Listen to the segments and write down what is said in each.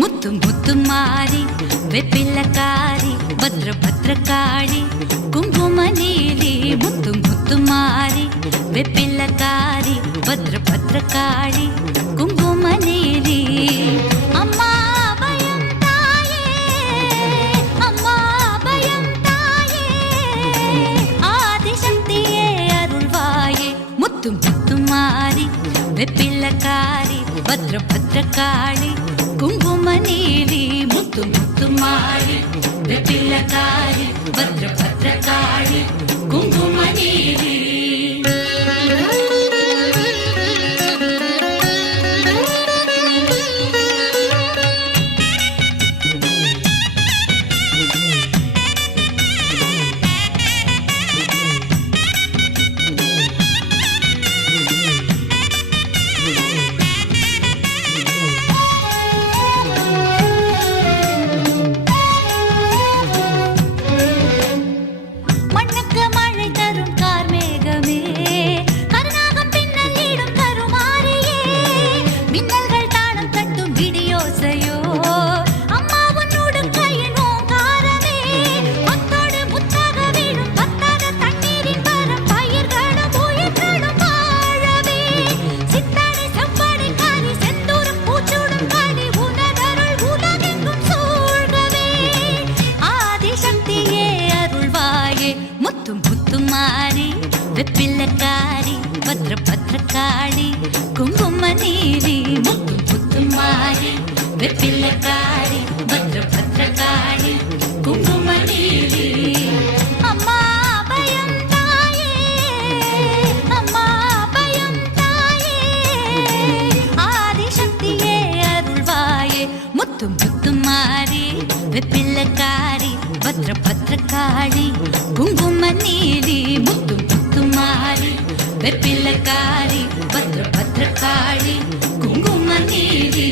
முத்து முத்துமாரி வெப்பிலக்காரி பத்ர பத்ரகாளி குங்கும நீலி முத்து முத்துமாரி வெப்பிலக்காரி பத்ர பத்ரகாளி குங்கும நீலி அம்மா பயம் தாயே அம்மா பயம் தாயே ஆதிசக்தியே அருள்வாயே முத்து முத்துமாரி வெப்பிலக்காரி பத்ர பத்ரகாளி குங்கும நீலி முத்து முத்துமாரி வெப்பிலக்காரி பத்ர பத்ரகாளி குங்கும நீலி வெப்பிலக்காரி பத்ர பத்ரகாளி குங்கும நீலி முத்து முத்துமாரி வெப்பிலக்காரி பத்ர பத்ரகாளி குங்கும நீலி அம்மா பயம் தாயே அம்மா பயம் தாயே ஆதிசக்தியே அருள்வாயே முத்து முத்துமாரி வெப்பிலக்காரி பத்ர பத்ரகாளி குங்கும நீலி முத்து முத்துமாரி வெப்பிலக்காரி பத்ர பத்ரகாளி குங்கும நீலி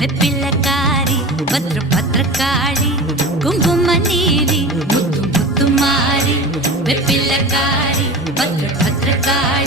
வெப்பிலக்காரி பத்ர பத்ரகாளி குங்கும நீலி முத்து முத்துமாரி வெப்பிலக்காரி பத்ர பத்ரகாளி